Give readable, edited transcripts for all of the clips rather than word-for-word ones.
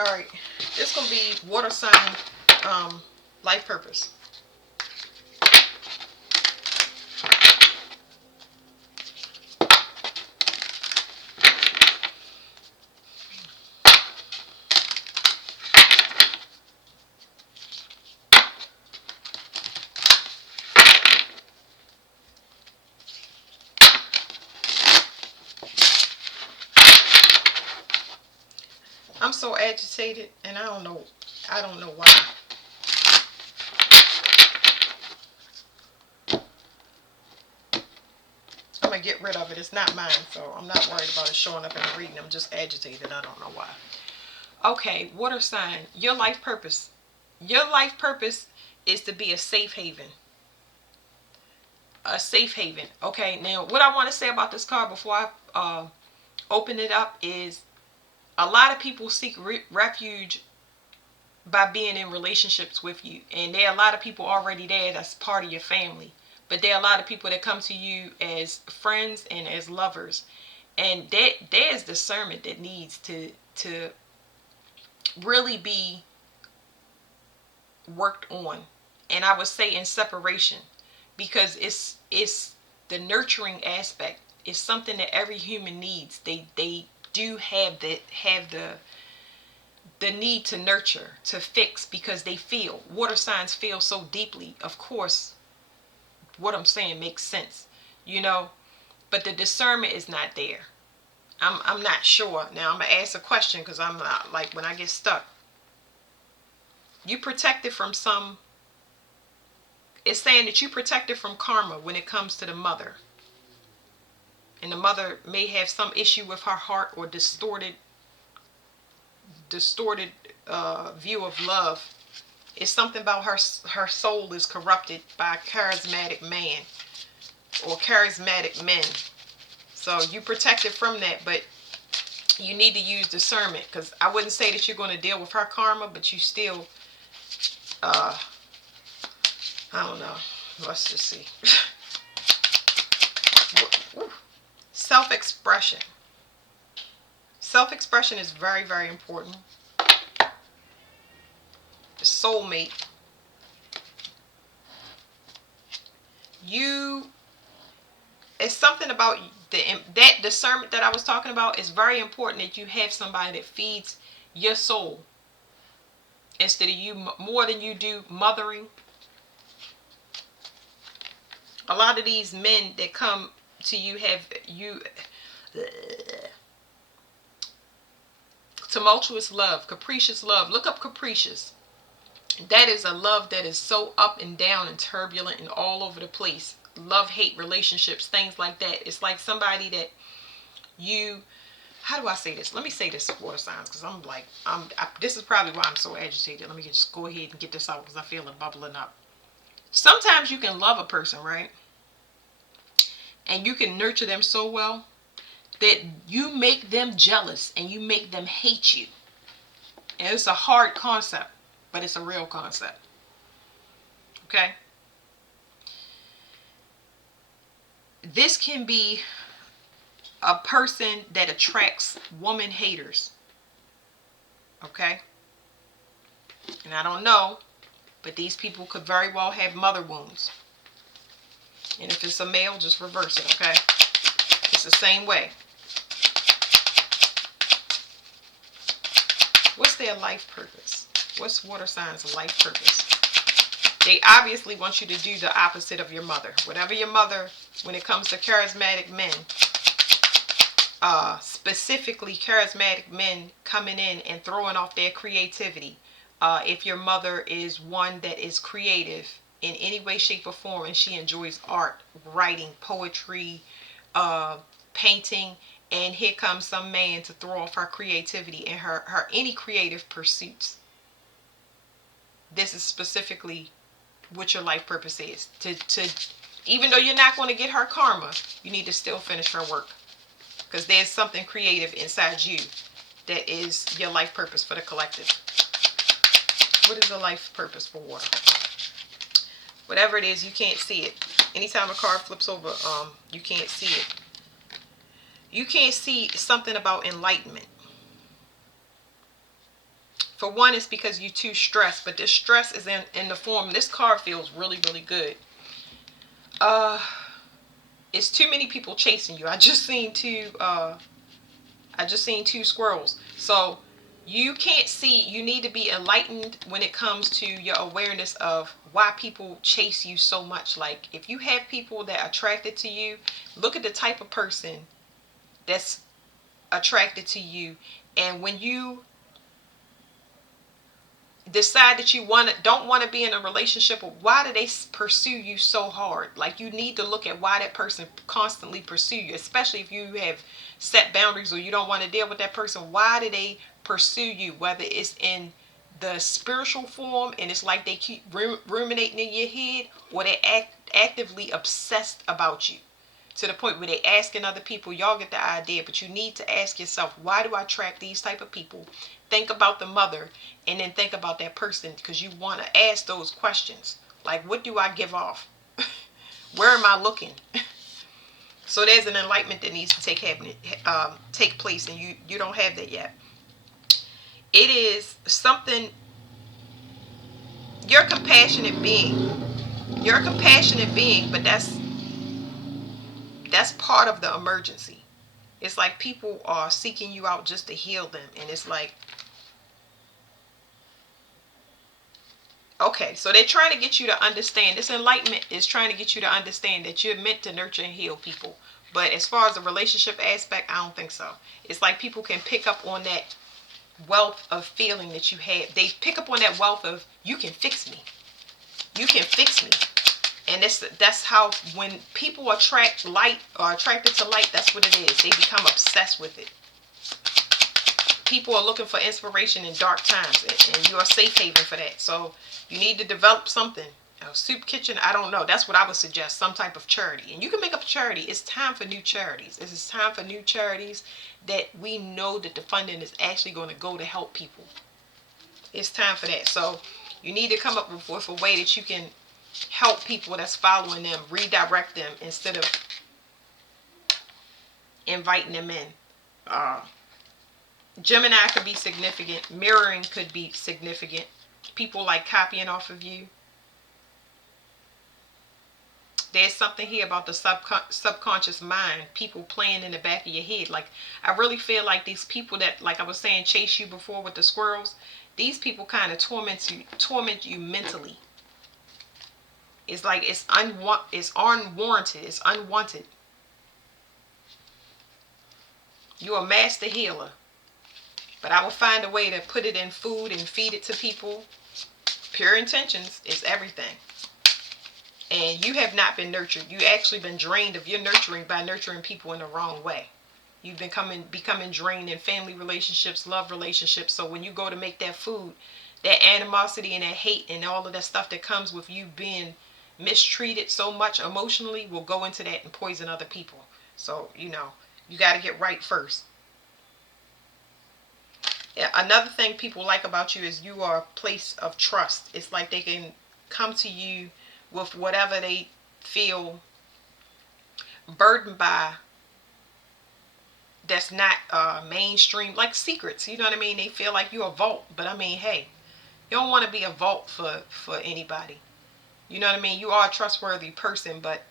All right, this gonna be water sign life purpose. I'm so agitated, and I don't know why. I'm gonna get rid of it. It's not mine, so I'm not worried about it showing up in the reading. I'm just agitated. I don't know why. Okay, water sign. Your life purpose. Your life purpose is to be a safe haven. A safe haven. Okay, now what I want to say about this card before I open it up is a lot of people seek refuge by being in relationships with you, and there are a lot of people already there that's part of your family, but there are a lot of people that come to you as friends and as lovers, and there's discernment that needs to really be worked on, and I would say in separation, because it's the nurturing aspect. It's something that every human needs. They do have the need to nurture, to fix, because they feel. Water signs feel so deeply. Of course, what I'm saying makes sense, you know, but the discernment is not there. I'm not sure. Now I'm gonna ask a question, because I'm not, like, when I get stuck. You protected from some. It's saying that you protected from karma when it comes to the mother, and the mother may have some issue with her heart, or distorted view of love. It's something about her soul is corrupted by a charismatic man or charismatic men. So you protected from that, but you need to use discernment, because I wouldn't say that you're going to deal with her karma, but you still, uh, I don't know. Let's just see. Self-expression. Self-expression is very, very important. The soulmate. You, it's something about that discernment that I was talking about. Is very important that you have somebody that feeds your soul instead of you, more than you do mothering. A lot of these men that come to you have you tumultuous love, capricious love. Look up capricious. That is a love that is so up and down and turbulent and all over the place. Love hate relationships, things like that. It's like somebody that you, how do I say this? Let me say this, water signs, because I'm like, this is probably why I'm so agitated. Let me just go ahead and get this out, because I feel it bubbling up. Sometimes you can love a person, right? And you can nurture them so well that you make them jealous and you make them hate you. And it's a hard concept, but it's a real concept. Okay? This can be a person that attracts woman haters. Okay? And I don't know, but these people could very well have mother wounds. And if it's a male, just reverse it, okay? It's the same way. What's their life purpose? What's water signs' life purpose? They obviously want you to do the opposite of your mother. Whatever your mother, when it comes to charismatic men, specifically charismatic men coming in and throwing off their creativity. If your mother is one that is creative in any way, shape, or form, and she enjoys art, writing, poetry, painting, and here comes some man to throw off her creativity and her any creative pursuits. This is specifically what your life purpose is. To even though you're not going to get her karma, you need to still finish her work, because there's something creative inside you that is your life purpose for the collective. What is the life purpose for water? Whatever it is, you can't see it. Anytime a card flips over, you can't see it. You can't see something about enlightenment. For one, it's because you're too stressed, but this stress is in the form, this card feels really, really good. It's too many people chasing you. I just seen two squirrels. So you can't see, you need to be enlightened when it comes to your awareness of why people chase you so much. Like if you have people that are attracted to you, look at the type of person that's attracted to you. And when you decide that you don't want to be in a relationship, why do they pursue you so hard? Like you need to look at why that person constantly pursue you, especially if you have set boundaries or you don't want to deal with that person. Why do they pursue you? Whether it's in the spiritual form and it's like they keep ruminating in your head, or they're actively obsessed about you to the point where they're asking other people. Y'all get the idea, but you need to ask yourself, why do I attract these type of people? Think about the mother, and then think about that person, because you want to ask those questions. Like, what do I give off? Where am I looking? So there's an enlightenment that needs to take place, and you don't have that yet. It is something. You're a compassionate being. You're a compassionate being, but that's part of the emergency. It's like people are seeking you out just to heal them, and it's like, okay, so they're trying to get you to understand. This enlightenment is trying to get you to understand that you're meant to nurture and heal people. But as far as the relationship aspect, I don't think so. It's like people can pick up on that wealth of feeling that you have. They pick up on that wealth of, you can fix me. You can fix me. And that's how, when people attract light or attracted to light, that's what it is. They become obsessed with it. People are looking for inspiration in dark times, and you're a safe haven for that. So you need to develop something. A soup kitchen, I don't know. That's what I would suggest, some type of charity. And you can make up a charity. It's time for new charities. It's time for new charities that we know that the funding is actually going to go to help people. It's time for that. So you need to come up with a way that you can help people that's following them, redirect them instead of inviting them in. Gemini could be significant. Mirroring could be significant. People like copying off of you. There's something here about the subconscious mind. People playing in the back of your head. Like, I really feel like these people that, like I was saying, chase you before with the squirrels. These people kind of torment you mentally. It's like it's unwarranted. It's unwanted. You're a master healer. But I will find a way to put it in food and feed it to people. Pure intentions is everything. And you have not been nurtured. You've actually been drained of your nurturing by nurturing people in the wrong way. You've been becoming drained in family relationships, love relationships. So when you go to make that food, that animosity and that hate and all of that stuff that comes with you being mistreated so much emotionally will go into that and poison other people. So, you got to get right first. Another thing people like about you is you are a place of trust. It's like they can come to you with whatever they feel burdened by that's not mainstream, like secrets. You know what I mean? They feel like you're a vault. But I mean, hey, you don't want to be a vault for anybody. You know what I mean? You are a trustworthy person, but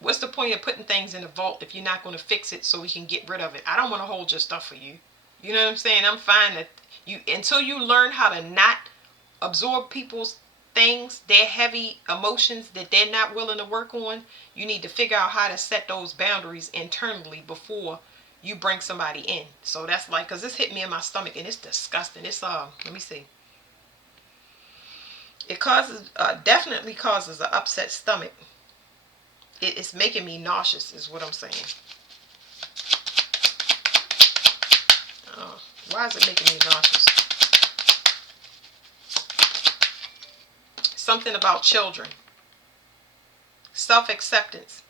what's the point of putting things in a vault if you're not going to fix it so we can get rid of it? I don't want to hold your stuff for you. You know what I'm saying? I'm fine that until you learn how to not absorb people's things, their heavy emotions that they're not willing to work on, you need to figure out how to set those boundaries internally before you bring somebody in. So that's like, because this hit me in my stomach and it's disgusting. It's let me see. It definitely causes an upset stomach. It's making me nauseous is what I'm saying. Why is it making me nauseous? Something about children. Self-acceptance.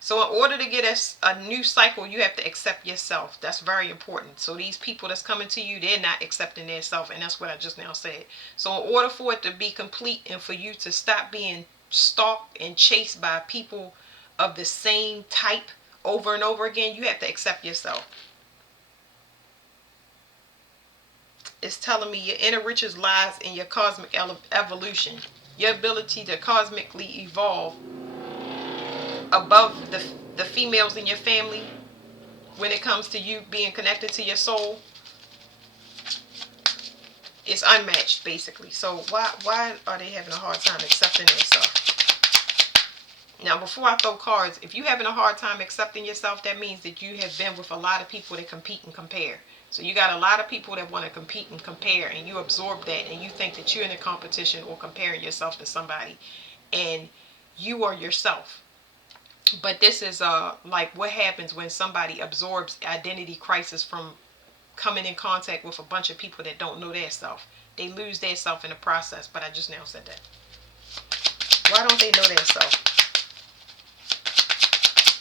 So in order to get a new cycle, you have to accept yourself. That's very important. So these people that's coming to you, they're not accepting their self. And that's what I just now said. So in order for it to be complete and for you to stop being stalked and chased by people of the same type over and over again, you have to accept yourself. is telling me your inner riches lies in your cosmic evolution. Your ability to cosmically evolve above the females in your family when it comes to you being connected to your soul is unmatched, basically. So why are they having a hard time accepting themselves? Now, before I throw cards, if you're having a hard time accepting yourself, that means that you have been with a lot of people that compete and compare. So you got a lot of people that want to compete and compare, and you absorb that, and you think that you're in a competition or comparing yourself to somebody, and you are yourself. But this is like what happens when somebody absorbs identity crisis from coming in contact with a bunch of people that don't know their self. They lose their self in the process. But I just now said that. Why don't they know their self?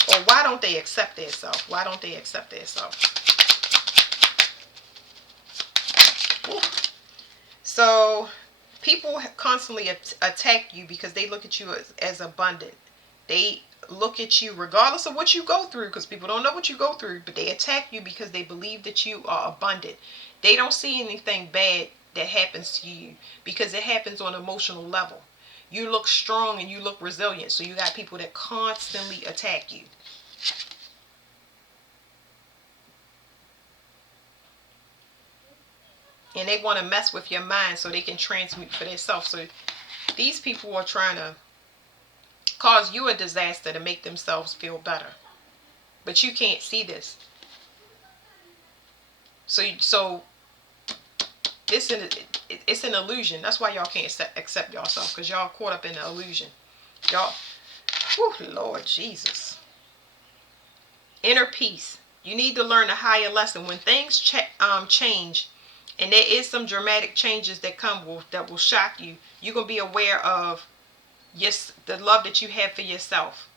Or why don't they accept their self? Why don't they accept their self? So people constantly attack you because they look at you as abundant. They look at you regardless of what you go through, because people don't know what you go through, but they attack you because they believe that you are abundant. They don't see anything bad that happens to you because it happens on an emotional level. You look strong and you look resilient, so you got people that constantly attack you. And they want to mess with your mind so they can transmute for themselves. So these people are trying to cause you a disaster to make themselves feel better. But you can't see this. So it's an illusion. That's why y'all can't accept yourself, because y'all caught up in the illusion. Y'all, whew, Lord Jesus. Inner peace. You need to learn a higher lesson. When things change, and there is some dramatic changes that that will shock you, you're going to be aware of the love that you have for yourself.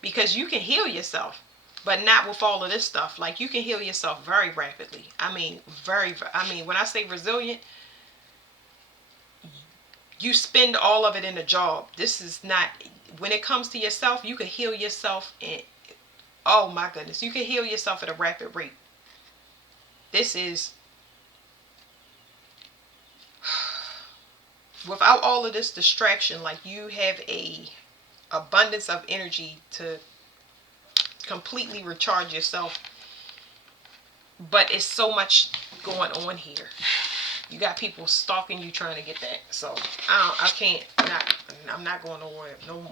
Because you can heal yourself, but not with all of this stuff. Like, you can heal yourself very rapidly. I mean, when I say resilient, you spend all of it in a job. This is not, when it comes to yourself, you can heal yourself in, oh my goodness, you can heal yourself at a rapid rate. This is, without all of this distraction, like, you have a abundance of energy to completely recharge yourself. But it's so much going on here. You got people stalking you trying to get that. So I can't. I'm not going nowhere. No.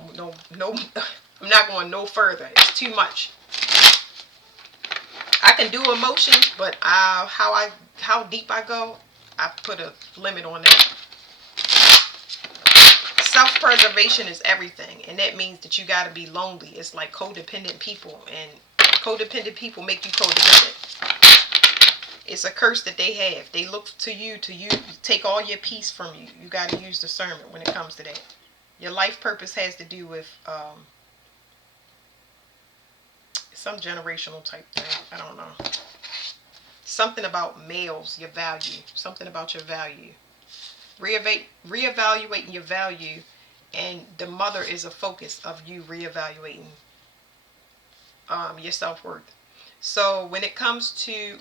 I'm not going no further. It's too much. I can do emotions, but how deep I go, I put a limit on that. Self-preservation is everything, and that means that you got to be lonely. It's like codependent people, and codependent people make you codependent. It's a curse that they have. They look to you take all your peace from you. You got to use discernment when it comes to that. Your life purpose has to do with some generational type thing. I don't know. Something about males, your value. Something about your value. Reevaluating your value, and the mother is a focus of you reevaluating your self-worth. So when it comes to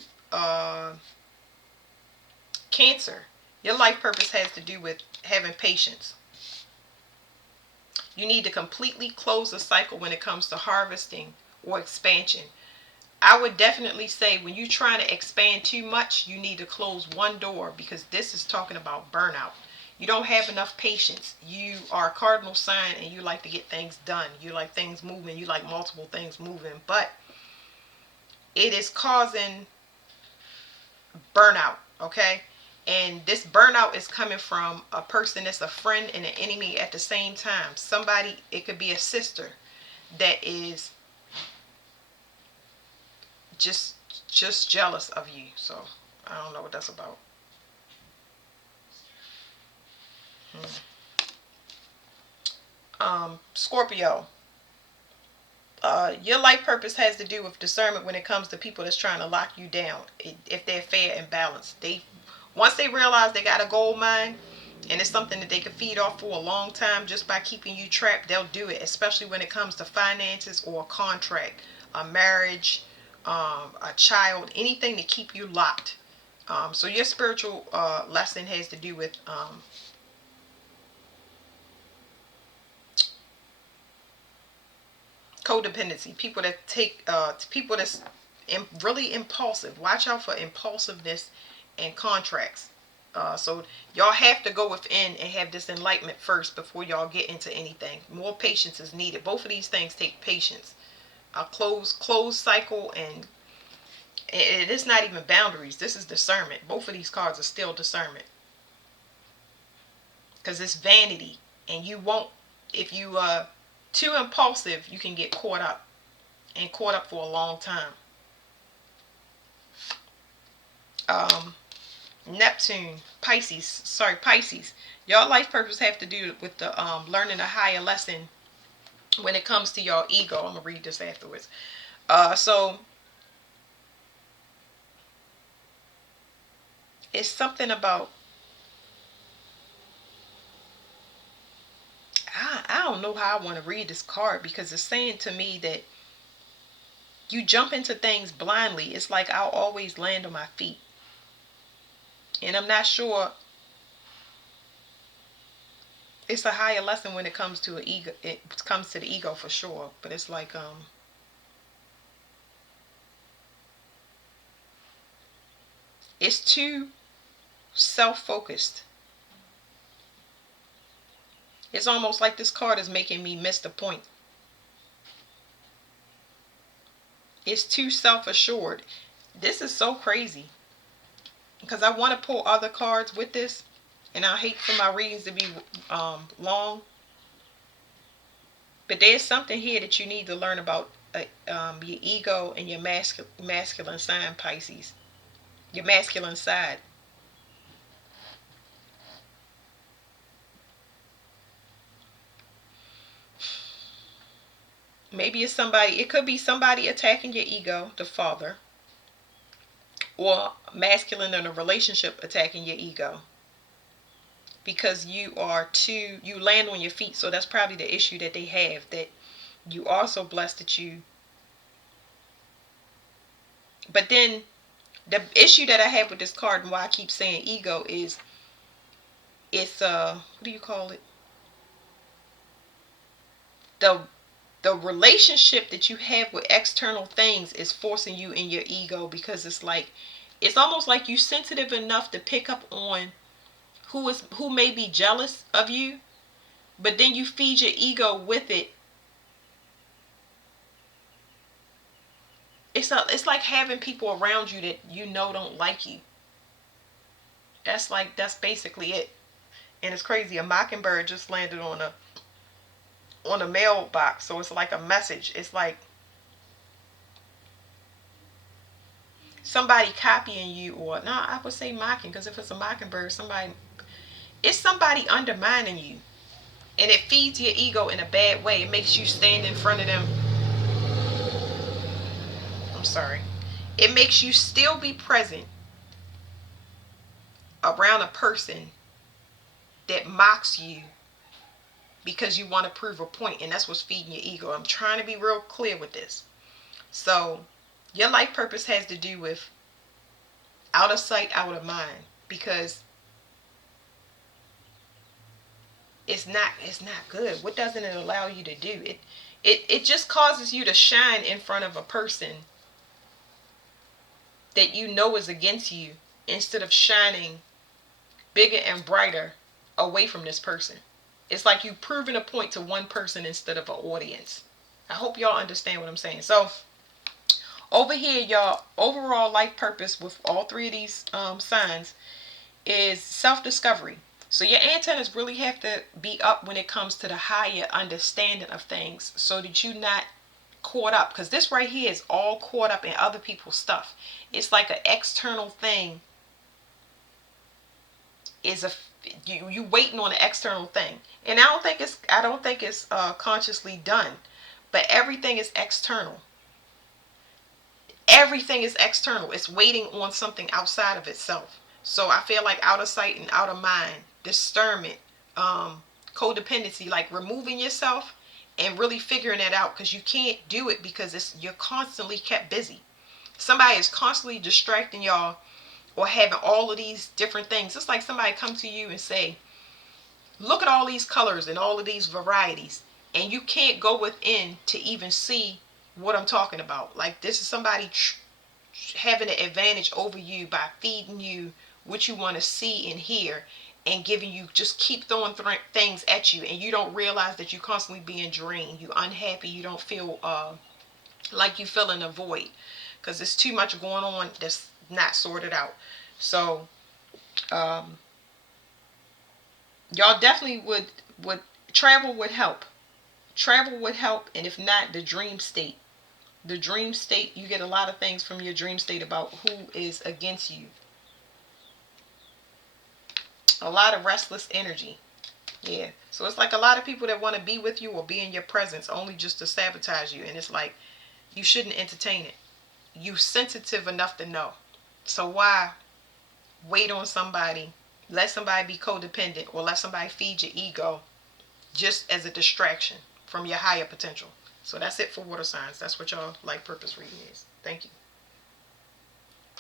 Cancer, your life purpose has to do with having patience. You need to completely close the cycle when it comes to harvesting or expansion. I would definitely say when you're trying to expand too much, you need to close one door, because this is talking about burnout. You don't have enough patience. You are a cardinal sign and you like to get things done. You like things moving. You like multiple things moving. But it is causing burnout, okay? And this burnout is coming from a person that's a friend and an enemy at the same time. Somebody, it could be a sister that is just jealous of you. So I don't know what that's about. Scorpio, your life purpose has to do with discernment when it comes to people that's trying to lock you down. If they're fair and balanced, once they realize they got a gold mine and it's something that they can feed off for a long time just by keeping you trapped, they'll do it. Especially when it comes to finances or a contract, a marriage, a child, anything to keep you locked. So your spiritual lesson has to do with codependency. People that take people that's really impulsive. Watch out for impulsiveness and contracts. So y'all have to go within and have this enlightenment first before y'all get into anything. More patience is needed. Both of these things take patience. A closed cycle, and it is not even boundaries. This is discernment. Both of these cards are still discernment, because it's vanity, and you won't, if you too impulsive, you can get caught up, and caught up for a long time. um Neptune, Pisces. Your life purpose have to do with the learning a higher lesson when it comes to your ego. I'm gonna read this afterwards. So it's something about, I don't know how I want to read this card, because it's saying to me that you jump into things blindly. It's like I'll always land on my feet, and I'm not sure. It's a higher lesson when it comes to an ego. It comes to the ego for sure, but it's like it's too self-focused. It's almost like this card is making me miss the point. It's too self-assured. This is so crazy, because I want to pull other cards with this, and I hate for my readings to be long. But there's something here that you need to learn about your ego and your masculine sign, Pisces. Your masculine side. Maybe it's somebody. It could be somebody attacking your ego, the father, or masculine in a relationship attacking your ego, because you land on your feet. So that's probably the issue that they have, that you are so blessed that you. But then the issue that I have with this card, and why I keep saying ego, is it's what do you call it, the the relationship that you have with external things is forcing you in your ego, because it's like, it's almost like you sensitive enough to pick up on who may be jealous of you, but then you feed your ego with it. It's like having people around you that you know don't like you. That's basically it. And it's crazy. A mockingbird just landed on a mailbox, so it's like a message. It's like somebody copying you, or no, I would say mocking, because if it's a mockingbird, it's somebody undermining you, and it feeds your ego in a bad way. It makes you stand in front of them. I'm sorry. It makes you still be present around a person that mocks you, because you want to prove a point, and that's what's feeding your ego. I'm trying to be real clear with this. So your life purpose has to do with out of sight, out of mind, because it's not good. What doesn't it allow you to do? It just causes you to shine in front of a person that you know is against you, instead of shining bigger and brighter away from this person. It's like you proving a point to one person instead of an audience. I hope y'all understand what I'm saying. So over here, y'all, overall life purpose with all three of these signs is self-discovery. So your antennas really have to be up when it comes to the higher understanding of things, so that you're not caught up. Because this right here is all caught up in other people's stuff. It's like an external thing. Is a you waiting on an external thing, and I don't think it's consciously done, but everything is external. Everything is external. It's waiting on something outside of itself. So I feel like out of sight and out of mind, discernment, codependency, like removing yourself and really figuring it out, because you can't do it, because you're constantly kept busy. Somebody is constantly distracting y'all or having all of these different things. It's like somebody come to you and say, look at all these colors and all of these varieties, and you can't go within to even see what I'm talking about. Like, this is somebody having an advantage over you by feeding you what you want to see and hear, and giving you, just keep throwing things at you, and you don't realize that you're constantly being drained, you unhappy, you don't feel like you fill in a void, because there's too much going on that's not sorted out. So um, y'all definitely would travel would help. Travel would help, and if not, the dream state. The dream state, you get a lot of things from your dream state about who is against you. A lot of restless energy. Yeah. So it's like a lot of people that want to be with you or be in your presence only just to sabotage you. And it's like, you shouldn't entertain it. You sensitive enough to know. So why wait on somebody, let somebody be codependent, or let somebody feed your ego just as a distraction from your higher potential? So that's it for water signs. That's what y'all like purpose reading is. Thank you.